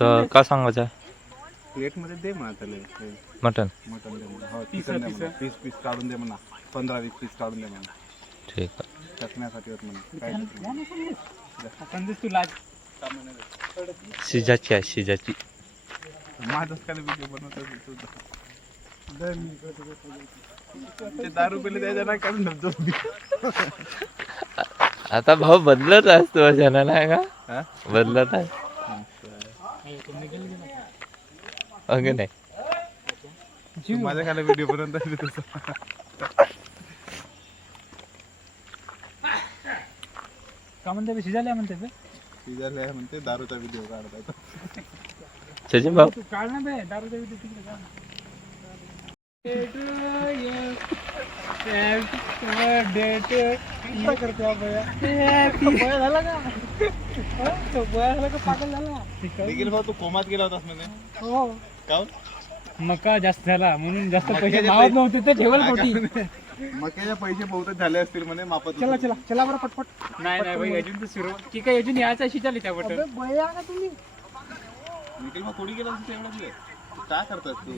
तर का सांगायचं आहे? प्लेट मध्ये दे म्हणा त्याला मटन मटन दे म्हणा. हो चिकन दे म्हणा. पीस पीस काढून दे म्हणा. 15-20 पीस काढून दे म्हणा. ठीक आहे. चटण्यासाठी होत म्हणा. काय तू लाज शिजाची आहे शिजाची. माझाच काय व्हिडिओ बनवतो ते दारू पेले द्यायचं नाही काढून ठेवतो. आता भाऊ बदलत असतो जना नाही का हा? बदलत आहे अगे नाही तू माझ्या काय व्हिडिओ बनवतो तसं. का म्हणते बे, शिजायला म्हणते बे? शिजायला आहे म्हणते दारूचा व्हिडिओ काढताय तो. सचिन भाऊ तू काढ ना बे दारू देवी तिकडे काढ. निखिल भाऊ तू कोमात गेला होतास म्हणे. हो काऊन? मका जास्त झाला म्हणून जास्त पैसे मक्याचे मावत नव्हते ते ठेवल पोटी. मक्याचे पैसे बहुतेक झाले असतील म्हणे मापत. चला चला चला बरं पटपट. नाही नाही भाई अजून तर सुरू की काय अजून यायचा शिजाली त्या बट. निखिल भाऊ थोडी गेला असते एवढं तुले. तू काय करतात तू?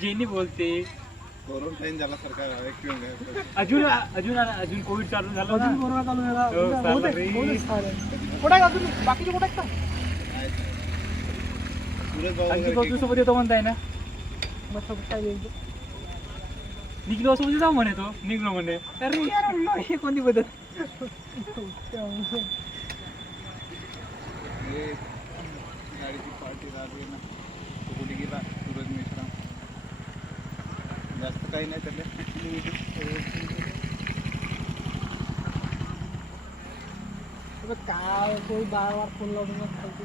जेनी बोलते क्वारंटाईन झाला सरकार अजून अजून अजून कोविड चालू झालं ना. अजून कोरोना चालू झाला. हो, चालू बहुतेक- रे. बहुतेक झालं. कुठे आहे अजून बाकीचे कुठे आहेत का? सुरज भाऊ आणखी वगैरे सोबत येतो म्हणताय ना. मग सब काय द्यायचं? निघलो सोबत जाऊ म्हणे तो निघलो म्हणे. अरे यार हे कोणी बदल हे गाडीची पार्टी राहते ना. तो कुठे गेला सूरज मिश्रा. जास्त काही नाही त्याला. अबे काय कोणी बार फोन लावून खायची.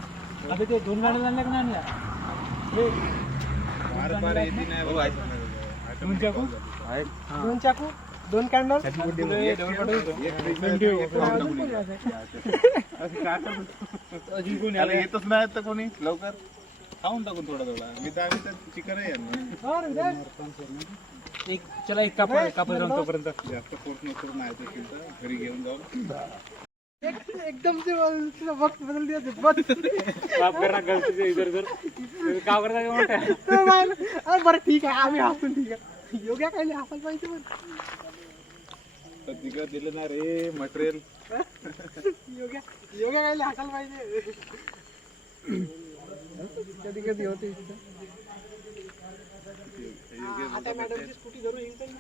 अबे ते दोन गाड्या आणल्या का नाही आणल्या हे बार बार येते नाही भाऊ. दोन चाकू? दोन चाकू, दोन कॅन्डल. एक पिझ्झा, एक अजून कोणी आहे? अजून कोणी त्याला आलं? येतच नाही तर कोणी लवकर खाऊन टाकून थोडा थोडा. मी तर आम्ही तर चिकन आहे यांना. अरे दे. एक चला एक कापड राहून तोपर्यंत जास्त पोट नको नाही तर घरी घेऊन जाऊ. एकदम से वक्त बदल दिया ते. बस. माफ करा गलती इधर उधर काय करता का मोठ्या अरे बरं ठीक आहे आम्ही हसून ठीक आहे. योग्य काही नाही हसायला पाहिजे पण. तर तिकडे दिलं ना रे मटेरियल. योग्य योग्य काही नाही हसायला पाहिजे. कधी कधी होते इथं. आता मॅडमची स्कूटी धरून इंटरव्ह्यू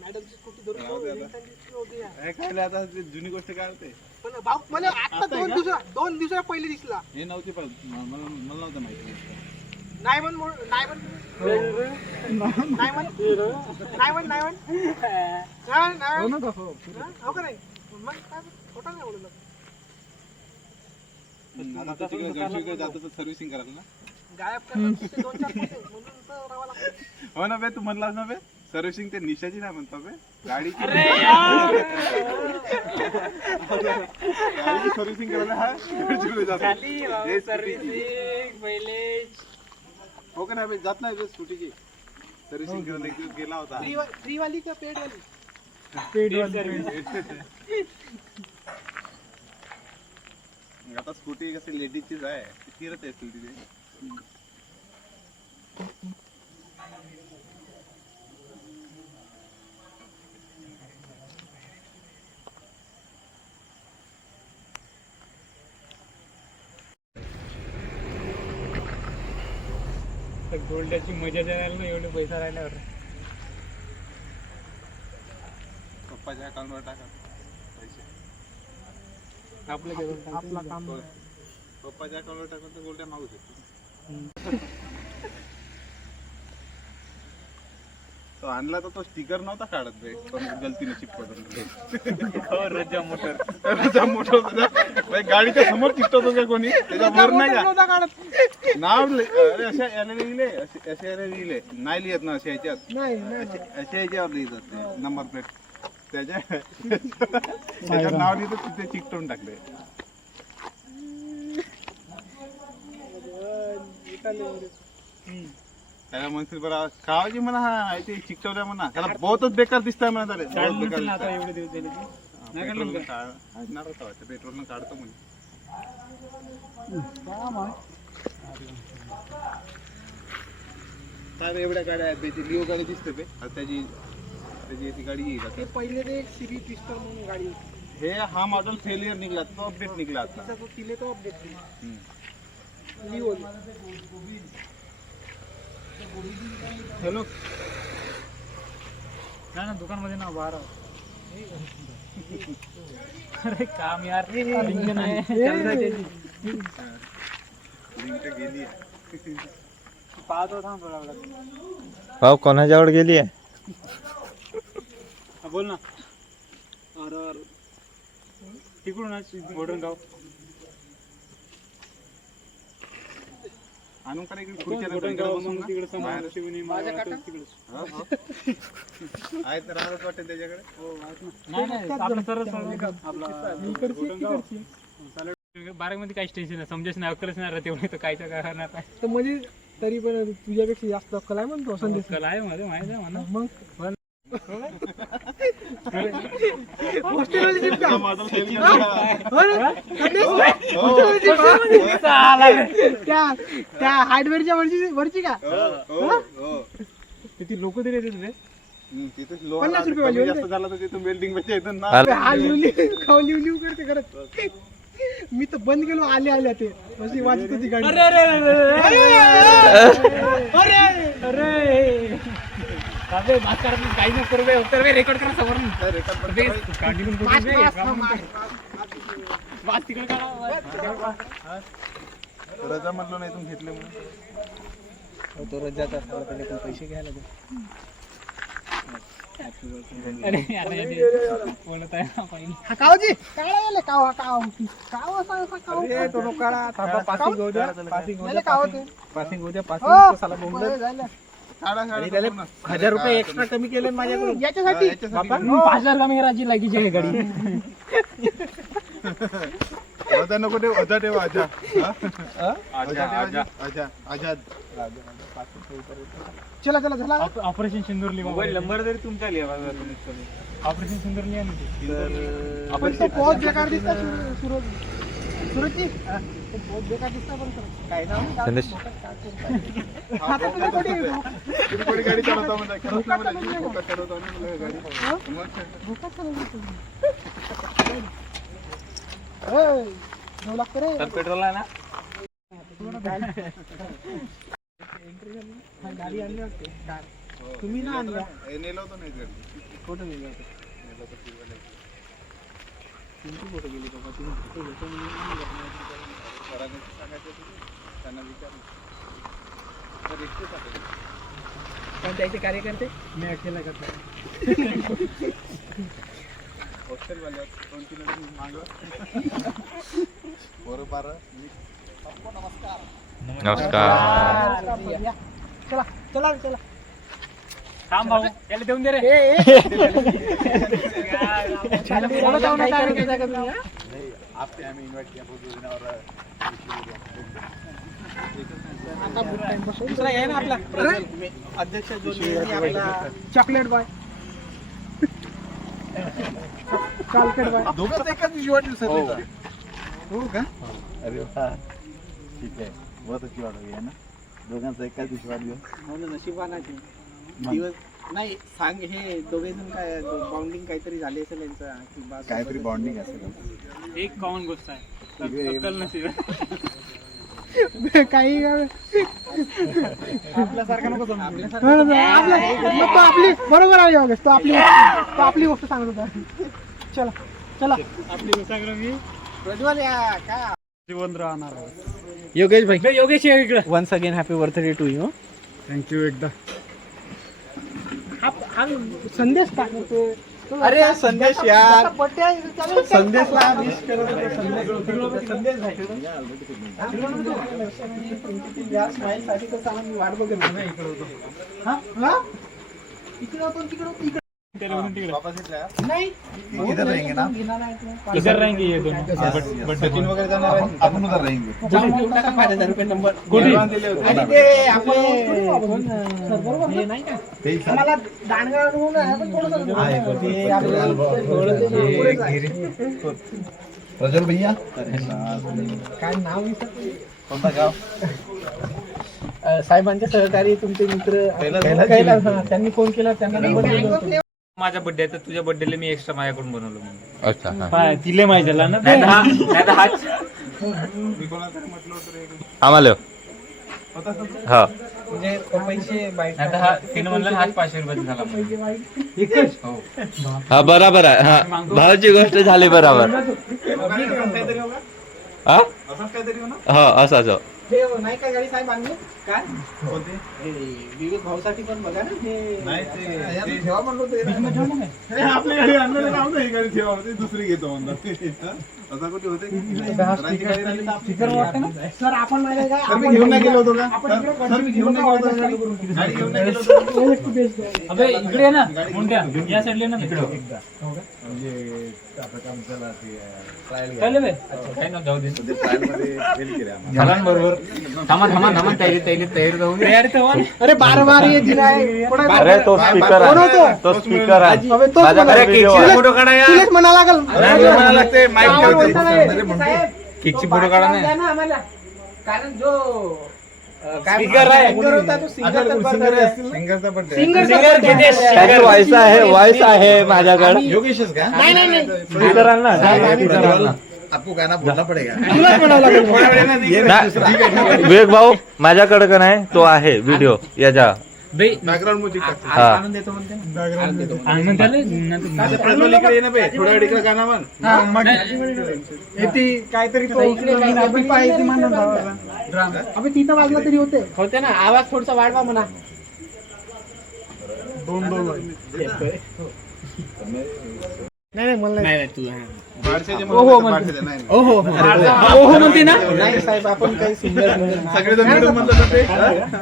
मॅडमची स्कूटी धरून राहू दे आता. इंटरव्ह्यू होती यार. काय खायला आता ते जुनी गोष्ट काय होते. पण भाऊ मला आता आता आहे दोन दिवसा पहिले दिसला. हे नव्हते पण मला नव्हतं माहिती. नाही म्हण नाही म्हण नाही म्हण नाही म्हण नाही म्हण हो का नाही मग काय खोटा नाही बोललो. आता तर तिकडे गडचिरोलीकडे जातो तर सर्व्हिसिंग करायला ना. गायब करतात ते 2-4 पैसे म्हणून तर राहावं लागतं. हो ना बे तू म्हणलास ना बे सर्व्हिसिंग ते निशाची नाही म्हणतो बे गाडीची. गाडीची सर्व्हिसिंग करायला हा गडचिरोली जातो. हे पहिले हो का नाही बे जात नाही बे स्कूटीची सर्व्हिसिंग करायला एक दिवस गेला होता. फ्री वाली का पेड वाली? आता स्कूटी कशी लेडीजचीच आहे फिरत असतील तिथे. गोल्डाची मजा द्यायला ना एवढे पैसा राहिल्यावर पप्पाच्या अकाउंटवर टाका पैसे. आपलं करून आपला काम पप्पाच्या अकाउंटवर टाकून तर गोल्ड्या मागू शकतो. तो आणला तर तो स्टिकर नव्हता काढत बे पण गलतीने चिपकवतो. रजा मोटर त्याचा मोठा होता. भाई गाडीच्या समोर चिपटवतो का कोणी त्याच्यावर नाही का नव्हता काढत. नाव अरे अशा याला लिहिले असे याला लिहिले नाही लिहित ना अशा ह्याच्यात नाही नाही अशा ह्याच्यावर लिहितात ते नंबर प्लेट त्याच्यावर नाव लिहितं तिथे चिकटवून टाकले. त्याला म्हणतील बरं खावायची म्हणा हा ते चिकटवल्या म्हणा त्याला बहुतच बेकार दिसतंय म्हणा त्याला बहुत बेकार दिसतंय. एवढे दिवस झाले नाही काढलं का? काढणार होता वाटतं, पेट्रोलनं काढतो म्हणे. काय रे, एवढ्या गाड्या आहेत बे, ती लिओ गाडी दिसते बे. आता त्याची ती गाडी येईल आता. ते पहिले ते सिरी पिस्टल म्हणून गाडी होती. हे हा मॉडेल फेलियर निघला, तो अपडेट निघला आता. तिचा तो तिले तो अपडेट केला. हम्म. लिओ हॅलो, नाही ना दुकानमध्ये ना बाहेर अरे काम यार लिंक नाही चल जा त्याची. लिंक गेली. पाहतो थांब थोडा वेळात. भाऊ कोणाजवळ गेली आहे? हा, बोल ना. अरे तिकडूनच गोडन गाव आणून का रे इकडे खुर्च्या गोडन इकडे गाव बसून ना? तिकडे समोर बाहेर. शिवणी माझ्या मावळ, काका? तिकडे. हो, हो. आहे तर राहत वाटतं त्याच्याकडे. नाही नाही आपलं सरळ आपला गोडन गाव. चालेल. बारावीमध्ये काहीच टेन्शन नाही, समजेच नाही, अक्कलच नाही राहते एवढे तर कायच्या काय करणार नाही. तर म्हणजे तरी पण तुझ्यापेक्षा जास्त अक्कल आहे म्हणतो संदेश. अक्कल आहे माझं माहिती आहे म्हणा. मग हा model failure निघाला. त्या हार्डवेअरच्या वरची का? हो, हो. किती लोक दिले तिथे तिथे लोहा 50 रुपये कमी वाली जास्त झाला तर तिथून वेल्डिंग पेक्षा येतं ना. हा लिव करते करत. मी तर बंद केलो आले ते अशी वाजत होती गाडी. अरे अरे अरे बात करत नाही, काही नाही करू बे, उत्तर बे, रेकॉर्ड करा समोर काय रेकॉर्ड पण बे, करायचं. काढून करू मास, बे, मास, काम मास. बात तिकडे काढा. रजा म्हणलो नाही तुम्ही घेतले म्हणून. तो रजाचा त्याला पण पैसे घ्यायला अरे यार, यार, बोलत आहे ना पहिले. हा कावजी काळा याले काव काव काव असा काव तो काळा थांबा पासिंग होऊ द्या पासिंग होऊ द्या पासिंग होऊ द्या पासिंग साला बोंबल काढा, काढा, आणि त्याला पूर्ण. 1000 रुपये एक्स्ट्रा कमी केले माझ्याकडून याच्यासाठी याच्यासाठी. 5000 कमी करायची लागीची आहे गाडी. रजा नको ठेव, अजा ठेव, अजा. हा? अजा ठेव, अजा. अजा, आझाद. चला चला चला ऑपरेशन सिंदूरली बाबा. नंबर तरी तुमचा लिहा ऑपरेशन सिंदूरली आहे ना ते. आपण तो बहुत बेकार दिसता सुरजची तो बहुत बेकार दिसता पण काय नाव संदेश आता तुला कुठे तुम्ही कोणी गाडी चालवता म्हणजे खरंच नाही मला जी फोकस करवतो आणि मला गाडी. मग भोकात चालवतो लागते रे पेट्रोल आहे ना. गाडी आणली वाटते कार तुम्ही ना आणला हे नेलं होतं नाही गाडी. कुठं गेले होते नेलं होतं फिरवायला. तुमची कुठे गेली बाबा तुम्ही कुठे होतो सरांनी सांगायचं होतं, त्यांना विचारलं. तर एकटेच आहे. पण त्याचे कार्यकर्ते मी अकेला करतो. हॉस्टेलवाल्या 2-3 जण मागं. बरोबर. नमस्कार. चला चला चला थांब भाऊ, याला देऊन दे रे. आपसे हमें इन्वाइट किया बहुत दिन और दुसरा आहे ना आपला अध्यक्ष जो आपला चॉकलेट बॉय चॉकलेट बॉय दोघंच एकाच दिवशी वाटलं सर. हो का? अरे वा, ठीक आहे. बहुत अच्छी वाट होगी है ना, दोघांचा एकाच दिवशी वाढदिवस. नशिबानाचे दिवस नाही सांग हे दोघे जण काय बाउंडिंग काहीतरी झाली असेल यांचा किंवा काहीतरी बॉन्डिंग असेल. एक कॉमन गोष्ट आहे, अक्कल नसेल. काही आपल्यासारखा नको समजू. आपली बरोबर आहे योगेश तो आपली गोष्ट सांगत होता. चला चला आपली गोष्ट सांग मी प्रज्वल या काय जिवंत राहणार. योगेश भाई योगेश आहे इकडे. Once again happy birthday to you. Thank you एकदा. हा संदेश टाकतो. अरे संदेश यार, बर्थडे आहे संदेशला मिस करत होतो. संदेश या स्माईल साठी तर सांग मी वाट बघत होतो. हा हा इकडे होतो तिकडे वापस इथला आहे. नाही इधर रहेंगे ना इधर रहेंगे ये दोनों सचिन वगैरे जाणार आहे. आपण उधर रहेंगे. कुठे आणि ते आपले हे नाही का ते आम्हाला दांडगावरून आहे पण थोडंसं ते आपलं पुढे जायचं. प्रज्वल भैया काय नाव विसरलं. कोणता गाव साहेबांचे सहकारी तुमचे मित्र कैलास, हा, त्यांनी फोन केला त्यांना नंबर दिला होता. माझा बर्थडे आहे तर तुझ्या बर्थडेला मी एक्स्ट्रा माझ्याकडून बनवलं म्हणून अच्छा हा. तिले माहिती झाला ना हाच आम्हाला हा म्हणजे पैसे बाईक तिने म्हणलं हाच 500 रुपयाचा झाला हो हा बरोबर आहे हा भावाची गोष्ट झाली बरोबर हा हा असं असं हे नाही का गाडी साहेब आणली काय विवेक भाऊसाठी पण बघा ना हे ठेवा म्हणलो ते. आपल्या गाडी आणलं राहू दे, ही गाडी ठेवा. ते दुसरी घेतो म्हणतात. असा कुठे होते स्टिकर वाटतं ना सर आपण माहिती का सर, मी घेऊन नाही गेलो होतो का? आपण सर, मी घेऊन नाही गेलो होतो गाडी. गाडी घेऊन नाही गेलो होतो. अबे इकडे ना मुंड्या या साईडला ना इकडे म्हणजे आता काम चला ते ट्रायल चालेल बे काही ना जाऊ दे ट्रायल मध्ये फेल केले आम्हाला. बरोबर थांबा तयारी जाऊ अरे बार ये दिलाय अरे तो स्पीकर आहे तो स्पीकर आहे अबे तोच माझ्याकडे म्हणाला. व्हिडिओ आहे. फोटो काढा या तुलाच म्हणा लागल म्हणायला लागते माईक आम्हाला ठेवते बोलता नाही. केकची फोटो काढा नाही द्या ना आम्हाला. कारण जो Speaker आहे. singer होता तो singer तर सिंगर बरं. असतील सिंगरचा पण Singer Singer किती आहे? त्याची व्हॉइस आहे माझ्याकडे योगेशच का नाही नाही नाही स्पीकर आण ना स्पीकर आण ना आपको गाना बोलना पडेगा. तुलाच म्हणावं लागेल नाही, विवेक भाऊ माझ्याकडे का नाही तो आहे व्हिडिओ याचा बॅकग्राऊंड म्युझिक हा आनंद त्याला प्रज्वल इकडे ये ना बे. थोड्या वेळ इकडे गाणं म्हण. ती काहीतरी तो अभि पाहिजे म्हणून अबे तिथं वाजला तरी होते ना आवाज थोडसा वाढवा म्हणा नाही मला नाही तू बारशाचे हो, म्हणून म्हणते. बारशाचे नाही. ओहो ओहो म्हणते ना नाही साहेब आपण काही सिंगर सगळेजण मिळून म्हणतात ना ते.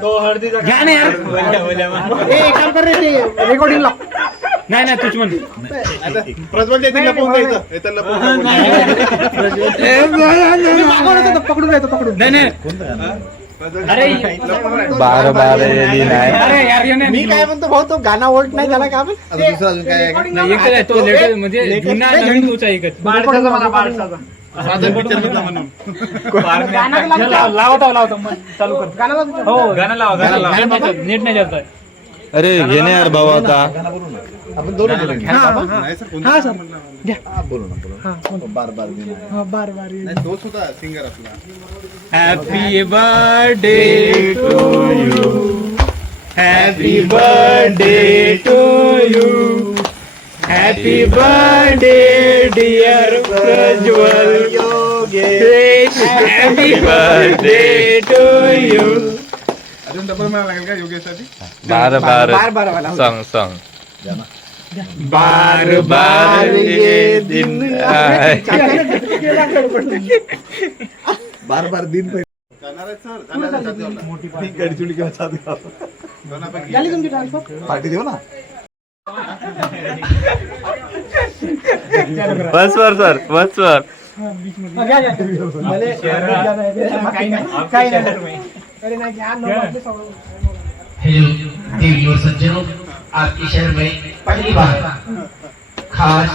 तो हळदीचा घ्या ना यार एक काम कर रे ते रेकॉर्डिंग लाव नाही तूच म्हण आता प्रज्वल येतील लपवून द्यायचं. हे तर लपवून मी मागवलं होतं, पकडून राहतो पकडून नाही अरे बार बार येली नाही अरे यार ये मी काय म्हणतो भाऊ तो गाणा ओल्ड नाही झाला का आपण आता दुसरं अजून काय आहे का? नाही एकच आहे तो लेटेस्ट म्हणजे जुना नवीन तोच आहे एकच साधन पिक्चर मधला म्हणून. लावतो चालू कर गाणं लाव तुझं. हो गाणं लावा नेट नाही जात अरे घे ना यार भाऊ आता गाणं बोलू ना. आपण दोन्ही बोलू. नाही सर, कोणतं हा, सर. गाणं म्हणलं? घ्या. हा, बोलू ना बोलू ना. बार बार दिन आहे. हा, बार बार ये. नाही, तो सुद्धा सिंगर असला. Happy birthday to you happy birthday to you happy birthday dear Prajwal happy birthday to you अजून डबल म्हणायला लागेल का योगेशसाठी? बार बार बार बार वाला. सॉन्ग सॉन्ग द्या ना. बार बार ये दिन आए. बार बार दिन पे जाणार आहे सर, जाणार आहे साथी वाला. ठीक, गाडी चुली किंवा साथी वाला. दोनापैकी. झाली तुमची ट्रान्सफर पार्टी देऊ ना. बस वर सर बस वर काही नाही अरे नाही घ्या न वाजले सगळं. हेलो देवी और सज्जनों, आपके शहर में पहली बार खास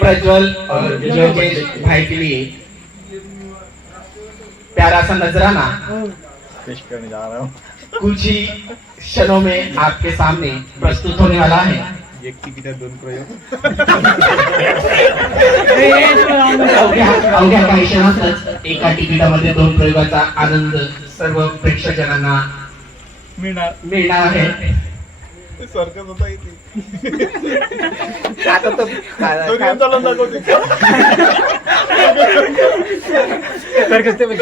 प्रज्वल और योगेश भाई के लिए प्यारा सा नजराना पेश करने जा रहा हूँ. कुछ ही क्षणों में आपके सामने प्रस्तुत होने वाला है. एक तिकीट दोन प्रयोग. अवघ्या काही क्षणातच एका तिकिटामध्ये 2 प्रयोगाचा आनंद सर्व प्रेक्षकांना मिळणार आहे. सर्कस होता इथे. आता तो तो घेऊन चालून दाखवते.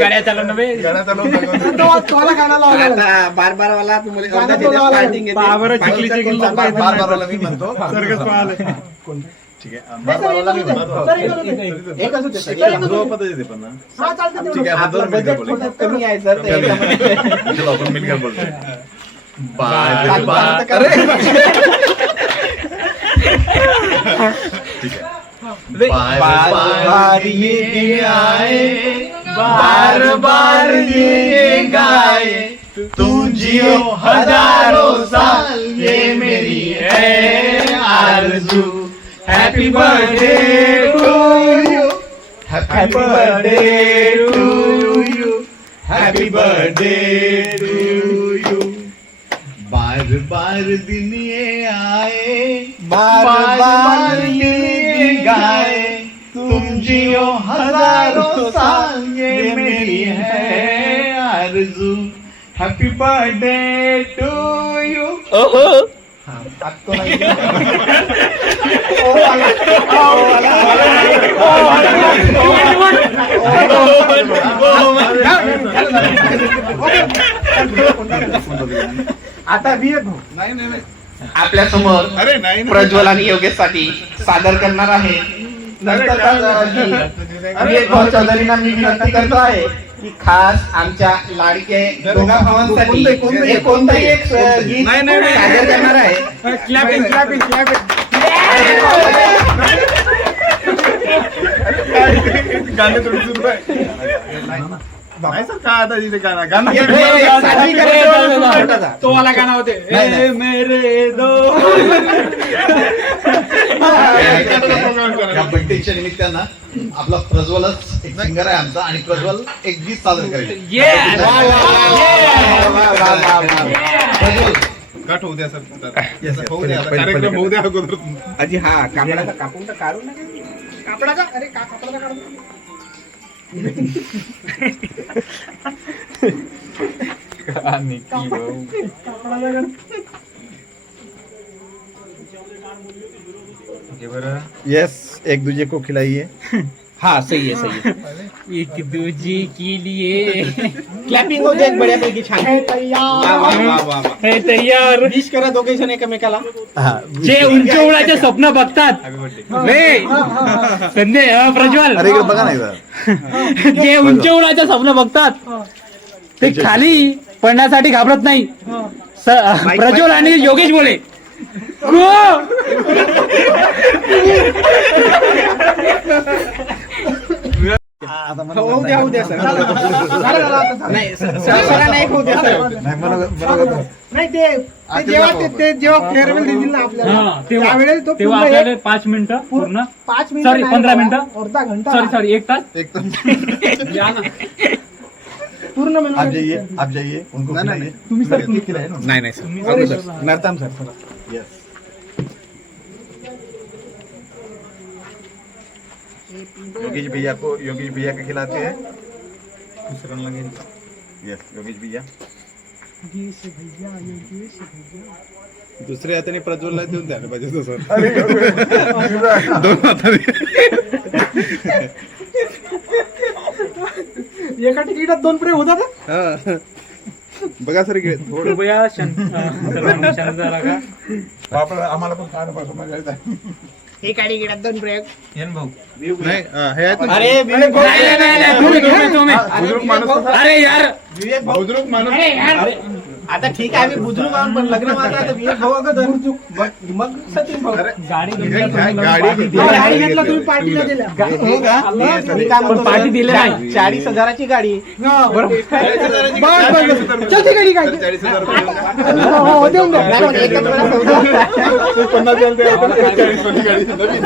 गाड्या चालवणं बे गाणं चालवून दाखवते. तुम्हाला गाणं लावलं आता बार बार वाला तुम्हाला गाणं तो लावलं. बार बार वाला मी म्हणतो. सर्कस पाहायला. ठीक आहे. बार बार वाला मी म्हणतो. सर, एकच होते. जो पद्धती दे पण ना. हा, चालतं ठीक तेवढं. आहे, आपण दोन मिनिटं बोलू. कमी आहे सर चलो, आपण मिलकर बोलतो. बार बार बार बार ये आए, बार बार ये गाए, तू जियो हजारों साल, ये मेरी है आरज़ू। Happy birthday to you, happy birthday to you, happy birthday to you. बार बार दिन ये आए, बार बार ये गाए, तुम जियो हजारों साल, ये मेरी है आरज़ू। Happy birthday to you. आता आपल्या समोर प्रज्वल आणि योगेशसाठी सादर करणार आहे. विवेक भाऊ चौधरींना मी विनंती करतो आहे की खास आमच्या लाडके दोघा भावांसाठी हे कोणताही एक गीत सादर करणार आहे. Clapping clapping clapping. गाणे थोडी सुरू आहे. बायचं का आता तिथे गाणं गाणं तो वाला गाणं होते ए मेरे दो. या बड्डेच्या निमित्तानं आपला प्रज्वलच एक सिंगर आहे आमचा आणि प्रज्वल एक गीत सादर करेल. प्रज्वल गाठ होऊ द्या सर, होऊ द्या कार्यक्रम होऊ द्या अगोदर. आजी हा कापडाचा कापून तर काढू नका. कापडाचा अरे कापडाचा काढून यस, एक दूजे को खिलाइए. हाँ सही है सही है. एक दूजे के लिए क्लॅपिंग होते एक बऱ्यापैकी छान. हे तयार. विश करा दोघे जण एकमेकाला. जे उंचवण्याचे स्वप्न बघतात हे संजय प्रज्वल, अरे इकडे बघा ना एकदा. जे उंचवण्याचे स्वप्न बघतात ते खाली पडण्यासाठी घाबरत नाही. प्रज्वल आणि योगेश बोले होऊ द्या होऊ द्या सर. नाही सर नाही होऊ द्या सर. नाही बरोबर. नाही ते जेव्हा फेअरवेल देतील ना आपल्याला त्यावेळेस तो तेव्हा पूर्ण आपल्याला 5 मिनिटं पूर्ण 5 मिनिटं Sorry, नाही 15 बाबा, मिनिटं. अर्धा घंटा सॉरी 1 तास एक तर या ना. पूर्ण आप मेनू जाइए, आप जाइए उनको खिलाइए. तुम्ही सर तुम्ही खिलाइए ना. नाही नाही sir. Narottam sir. Yes. Yogesh भैया को खिलाते हैं. दूसरा लगे. यस, योगेश भैया. दुसऱ्या हाताने प्रज्वलला देऊन द्यायला पाहिजे सर. दोन हाताने. एका तिकीटात 2 प्रेम होतात. बघा सर इकडे थोडं कृपया शांत झाला का. आम्हाला पण काय पाहिजे. एका तिकीटात 2 प्रेम. नाही हे अरे विवेक भाऊ. नाही, तुम्ही. बुजुर्ग माणूस कसा- अरे यार विवेक भाऊ. बुजुर्ग माणूस. आता ठीक आहे आम्ही बुजुर्ग आहोत पण लग्न मागला तर विवेक भाऊ अगोदर मग सचिन भाऊ. गाडी गाडी गाडी घेतला तुम्ही पार्टीला दिल्या. हो का? मी काय पण म्हणतो पार्टी सर, दिली नाही. 40,000ची गाडी. बस, चल ती गाडी काय 40,000 हो, देऊन द्या. नाही, पण एकच वेळा सौदा. 50,000 गाडी नवीन.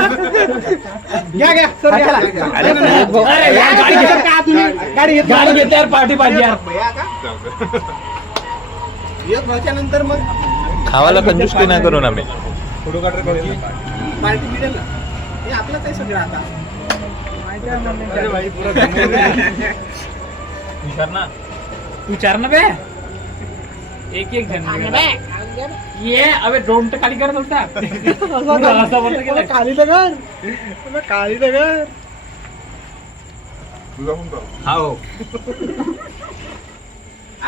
घ्या घ्या सर घ्या. अरे यार, गाडी घे. का तुम्ही गाडी घेतली? गाडी घेते यार, पार्टी पाहिजे यार. भैया का? विवेक भाऊच्या नंतर मग खावाला कंजूस्ती नाही करू ना मी. पार्टी मिळेल ना. हे आपलंच आहे सगळं आता. विचार ना बे. एक जण ये अबे ड्रोन तर खाली करत होता. असं बोलतो की नाही? काली दगड काली दगड. हो.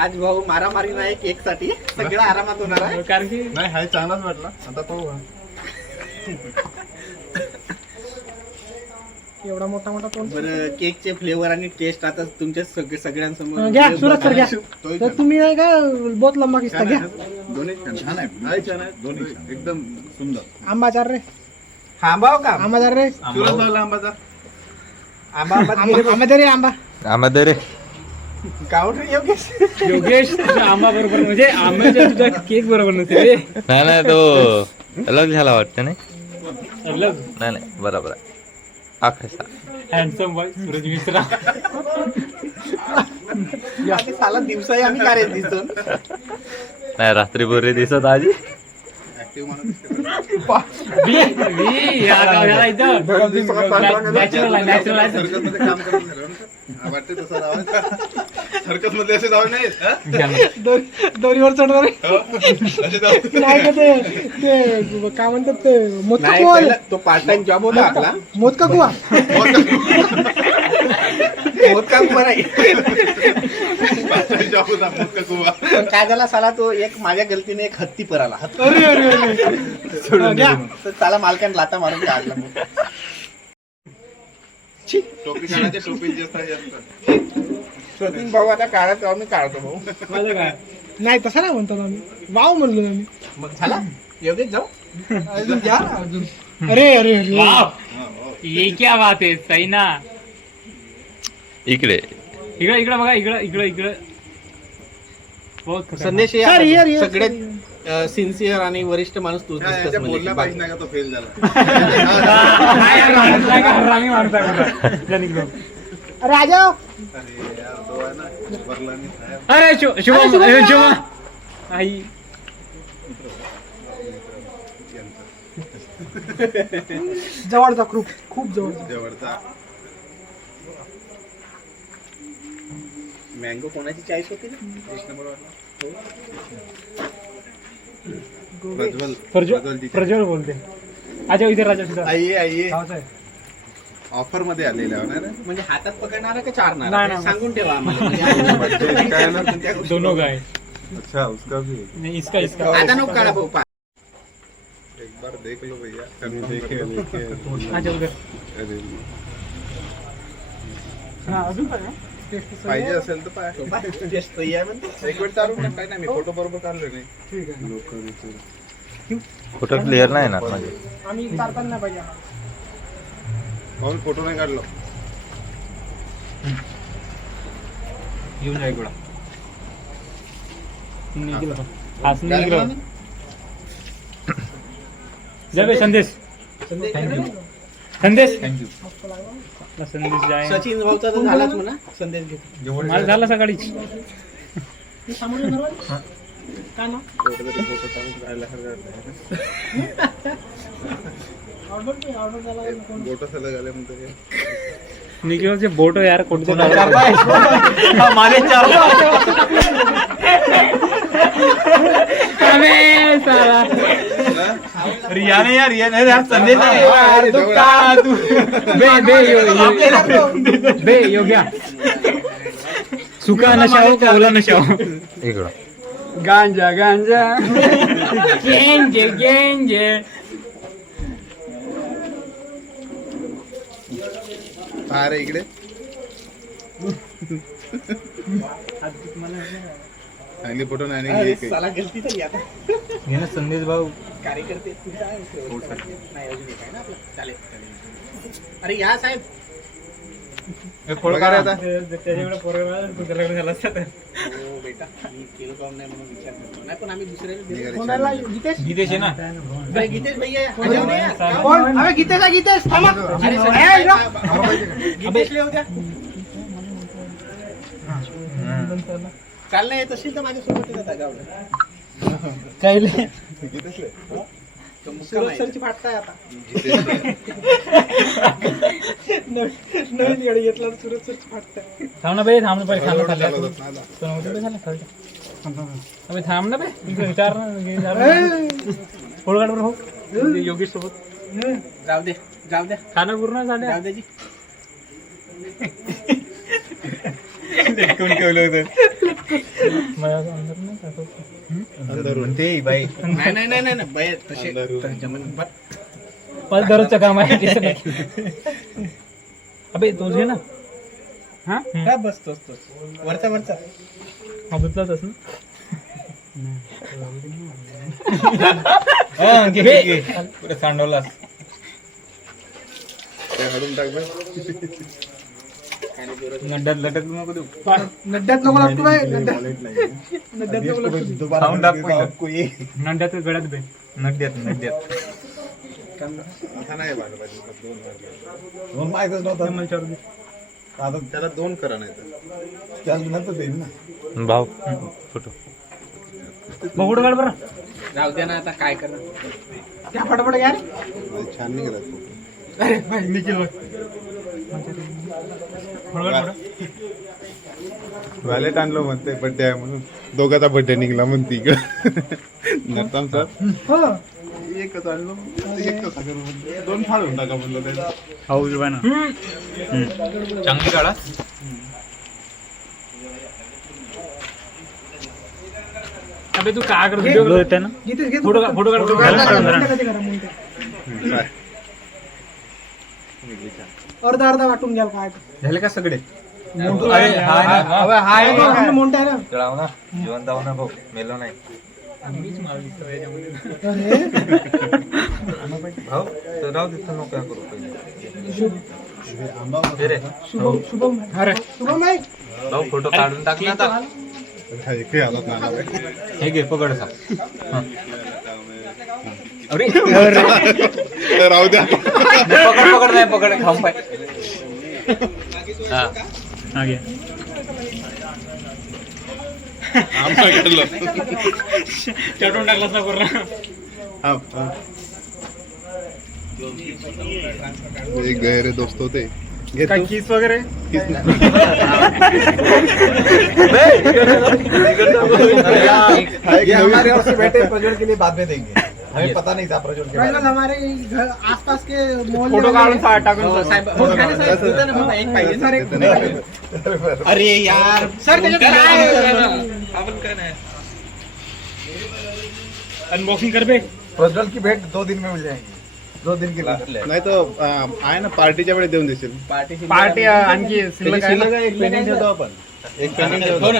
आज भाऊ मारामारी नाही केक साठी सगळं आरामात होणार आहे. कारण की नाही हाय चांगलाच वाटला आता तो. एवढा मोठा मोठा तोंड. बरं केकचे फ्लेवर आणि टेस्ट आता तुमच्या सगळ्यांसमोर घ्या सुरज सर घ्या. तर तुम्ही नाही का बहुत लंबा किस्ता घ्या. दोन्ही छान आहे छान आहे दोन्ही छान. एकदम सुंदर. आंबाचार रे थांबाव का आंबाचार रे सुरत भाऊला आंबाचा आंबा दे रे आंबा. आम्हाला रे गावठ योगेश योगेश तुझ्या आंबा बरोबर म्हणजे आंब्याच्या तुझ्या केक बरोबर नव्हते रे. नाही नाही तो अलग झाला वाटतं नाही अलग नाही नाही बरोबर आहे आखसा हँडसम बॉय सूरज मिश्रा. साला दिवसाही आम्ही कार्य दिसतो नाही रात्री बोरे दिसत आजी नॅचरल आहे नॅचरल आहे. सर्कस मध्ये काम करत झालं ना? वाटते तसं सर्कस मध्ये असे जाऊ नाहीत. दोरीवर चढणार रे. असे जाऊ नाही का ते काय म्हणतात ते मोदका नाही कुवा पहिला तो पार्ट टाइम जॉब होता आपला मोदका कुवा. मोदका कुवा नाही जॉब होता मोदका कुवा. पण काय झाला साला तो एक माझ्या गलतीने एक हत्ती पराला अरे अरे अरे घ्या. तर त्याला मालकाने लाता मारून काढला टोपी काढायचे टोपी जास्त सचिन भाऊ आता काढत मी काढतो भाऊ माझं काय नाही तसं नाही म्हणतो ना आम्ही. वाव म्हणलो ना आम्ही. मग झाला योगेश जाऊ अजून घ्या ना, अजून. अरे अरे अरे वाव ये क्या बात आहे सही ना. इकडे इकडे इकडे बघा इकडे इकडे इकडे बहुत खतरनाक. संदेश हे सर, आता here, here. सगळ्यात सिन्सिअर आणि वरिष्ठ माणूस तूच दिसतोस म्हणजे. बोलल्या पाहिजे नाही का तो फेल झाला. काय यार, माणूस नाही का? हरामी माणूस आहे बघा. जा निघलो. अरे आ जाओ. अरे यार तो आहे ना भरला नाही साहेब. अरे शुभम आई जवळचा खूप खूप जवळचा. जवळचा मँगो कोणाची चॉईस होती ना कृष्ण बरोबर प्रज्वल प्रज्वल प्रज्वल बोलते. अच्छा इथे राजा सुद्धा आइए आइए गावचा आहे. ऑफर मध्ये आलेले आहे ना म्हणजे हातात पकडणारा का चारणार नाही, नाही. सांगून ठेवा आम्हाला म्हणजे काय ना कोणत्या गोष्टी- दोनों का है अच्छा उसका भी है। नहीं इसका इसका आता नको काढा भाऊ पा एक बार देख लो भैया देखे अच्छा उधर अरे हाँ अजून काय ना? पाहिजे असेल तर पाय टेस्ट तो या म्हणते एक मिनिट चालू काय नाही मी फोटो बरोबर काढले नाही फोटो क्लिअर नाही ना माझे. आम्ही चालताना नाही पाहिजे आम्हाला. भाऊ फोटो नाही काढलो येऊन जा इकडं. निघलो हसने निघलो. जा बे संदेश संदेश संदेश जाय. सचिन भाऊचा तर झालाच म्हणा संदेश घेतो माझं झालं सकाळीच. मी समोर येणार आहे? काय ना फोटो टाकून राहिला ऑर्डर झाला कोण. फोटो सलग आले म्हणतो हे. निघलो जे बोट यार कोणते रियाने यार रियाने संदेश बे योग्या सुका नशा हो का ओला नशा हो. इकडं गांजा गांजा गेंजे गेंजे. अरे इकडे आणि फोटो नाही अरे आणि साला गलती तर या घे ना संदेश भाऊ. कार्यकर्ते तुझा आहे नाही अजून एक आहे ना आपलं चालेल अरे या साहेब बघा रे आता त्याच्याकडे पोरगा तुझ्याकडे झाला असता तर. हो बेटा मी केलं काम नाही म्हणून विचार करतो नाही पण आम्ही दुसऱ्याला देऊ. कोणाला गीतेश गीतेश आहे ना. बरं, गीतेश भैया आजाव नाही या. कोण अरे गीतेश आहे, गीतेश थांबा. अरे ए, इकडं. गीतेश लिहू द्या काल नाही येत असेल तर माझ्यासोबत येतात गावला काय सुरत सरची फाटताय आता नवीन गाडी घेतला तर सुरत सरची फाटताय. थांब ना बे थांब ना पहिले खाल्लं चालत खाल्लं. होता ना. तो नव्हतं बे झालं खाल्लं. अबे थांब ना बे इकडे विचार ना फोडगाड बरं हो योगेश सोबत जाऊ दे जाऊ द्या खाणं पूर्ण झालं. जाऊ द्या जी कोण ठेवलं होतं मला असं अंदर नाही का? अंधारून. ते बाई नाही नाही नाही नाही बाहेर तसे अंधारून. तर जमन बरं. पण दररोजचं काम आहे. अबे तोच घे ना. हा काय बसतोस तोच वरचा वरचा हा धुतलाच ना. पुढे सांडवलास. नड्यात लटक नको देऊ. नड्यात नको लागतो बाई नड्यात नको लागतो खाऊन टाक पहिलं. नड्यात गळ्यात बे. नड्यात. आता नाही वाढलं पाहिजे. दोन माहितच नव्हतं. आता त्याला 2 करा नाही तर त्याला नंतर देईल ना. भाऊ फोटो. बघू काढ बरं. जाऊ दे ना आता काय करणार त्या फटाफट घ्या छान नाही केला. अरे भाई निखिल वॅलेट आणलं म्हणते बड्डे आहे म्हणून. दोघाचा बड्डे निघला म्हणते इकडं. नर्तन सर हो एकच आणलो. एकच सागर म्हणते. 2 फाडून टाका म्हणलं त्याला. हो जुबा ना. चांगली काढा. अबे तू काय करतो व्हिडिओ येते ना. घेतेस घे फोटो काढ. बाय. अर्धा अर्धा वाटून घ्याल काय झाले का सगळे. मोठं आहे ना जळाव ना. जिवंत आहो ना भाऊ. मेलो नाही. अरे भाऊ तर राहू देतो नको काय करू पहिले. दे रे. शुभम शुभम भाई भाऊ फोटो काढून टाक ना आता. इकडे आलात ना. हे घे पकड सा. अरे राहू द्या. पकड नाही पकड खाऊन पाय. हा हा घे. आम्हाला काढलं. चटून टाकलास ना पूर्ण. हा, हा. एक गैरे दोस्त होते. काय किस वगैरे. किस नाही. हमारे और से बैठे प्रज्वल के लिए बाद में देंगे. हमें पता नहीं था प्रज्वल के बारे में. हमारे घर आसपास के मोहल्ले फोटो काढून टाकून हो, साहेब देते ना बाबा, एक पाहिजे सर एक अरे यार सर त्याच्यात काय आपण काय नाही. अनबॉक्सिंग कर बे. प्रज्वल की भेट 2 दिन में मिल जाएगी. 2 दिन के लिए. नाही तो आहे ना पार्टीच्या वेळेस देऊन देशील. पार्टी आणखी शिल्लक आहे ना. एक पेंडिंग ठेवतो आपण. एक पेंडिंग ठेवतो.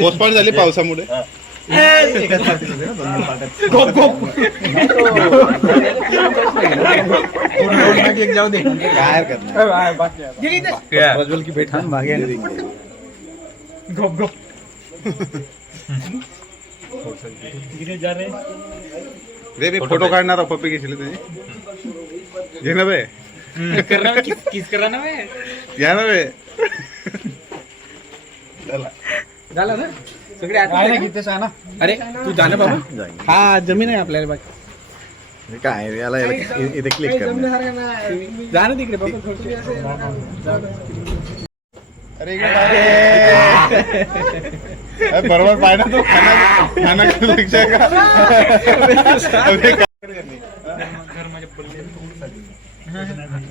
पोस्टपोन झाली पावसामुळे. एकाच पार्टीत होते ना 2 पार्ट्यात. जाऊ दे. काय हरकत नाही. प्रज्वल की भेट मागे गप गप. गिरे जा रे. रे फोटो काढणार पप्पी घेशील तुझी. घे ना बे. कर रहा किस कर रहा ना मैं. घ्या ना बे. झालं ना सगळे आहे ना किती ना. अरे तू जाणं बाबा हा जमीन आहे आपल्याला बाकी काय याला इथे क्लिक कर. जाणं तिकडे बाबा अरे बरोबर पाय ना तो खाना लक्ष का.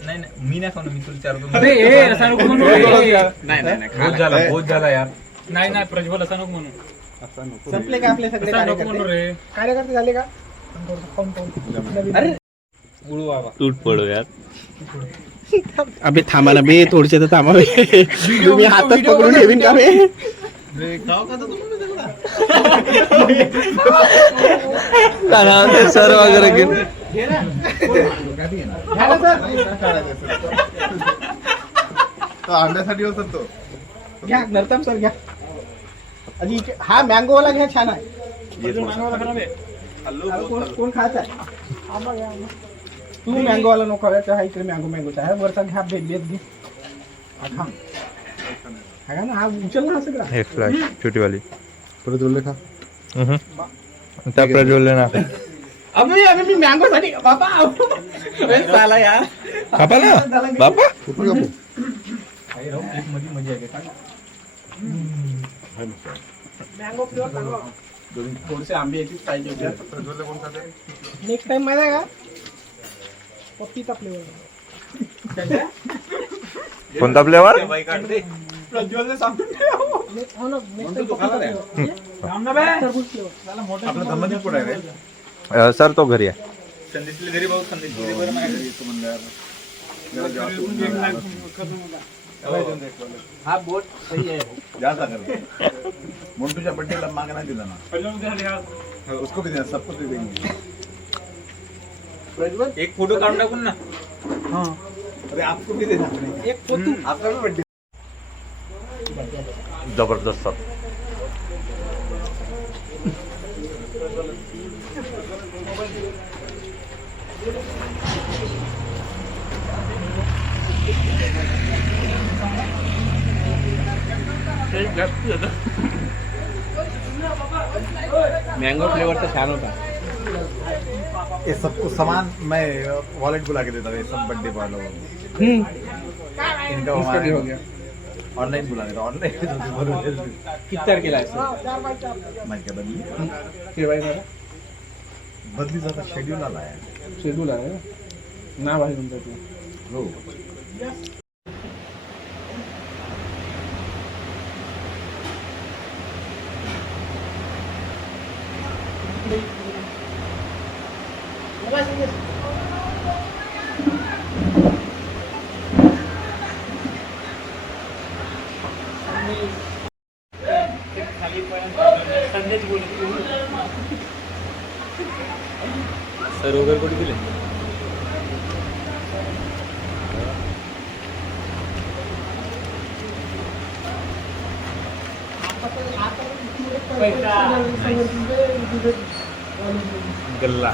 नाही मी नाही खाऊ. मी तुला विचारतो. अरे ए असा नको म्हणू. नाही बहुत झाला यार. नाही प्रज्वल असा नको म्हणू. संपले का आपले सगळे असा नको म्हणू रे. कार्यकर्ते झाले का अरे तूट पडो यार. अबे थांबा ना बे थोडसे तर थांबा बे. तुम्ही हातात पकडून ठेवीन का बे. सर वगैरे घेऊन. अंड्यासाठी होता तो. घ्या नर्तम सर घ्या आधी हा मँगो वाला घ्या छान आहे. कोण खायचा आहे तू मँगो वाला नको खायचा हा इकडे मँगोचा आहे वरचा घ्या भेट घे खा हा ना हा उचल ना सगळं. एक फ्लॅश छोटी वाली. प्रज्वल खा. त्या प्रज्वलले ना. अबे अबे मी मँगो साठी बाबा अबे साला यार बापा ना बापा. मँगो फ्लेवर सांगा थोडेसे आंबे याचीच पाहिजे होते. प्रज्वल कोण खाते. नेक्स्ट टाइम माहिती आहे का पप्पीचा फ्लेवर कोणता फ्लेवर. प्रज्वलने सांगून हो ना नेक्स्ट टाइम थांब ना बे. टरबूज फ्लेवर आपला धम्मदीप कुठे आहे रे. सर तो घरी आहे. संदेशले घरी भाऊ. संदेशले बरं माझ्या घरी येतो म्हणल्यावर. हा बोट सही आहे जाता कर मोंटूच्या बड्डेला मागे नाही दिला ना उसको भी देना सबको दे देंगे एक फोटो काढून टाकून ना अरे आपको भी देना एक फोटो आपका भी बड्डे जबरदस्त मँगो फ्लेवर तर छान होता ये सबको सामान मैं वॉलेट बुला के देता हूँ ये सब बर्थडे वालों को। इनका इसका भी हो गया ऑनलाइन बुला देता ऑनलाइन किती तारखेला आहे नाही का बदली केव्हा बदलीचा शेड्यूल आला आहे शेड्यूल आहे नाव आहे तुमचं ते हो संदेश बोल सर वगैरे कुठे दिले गल्ला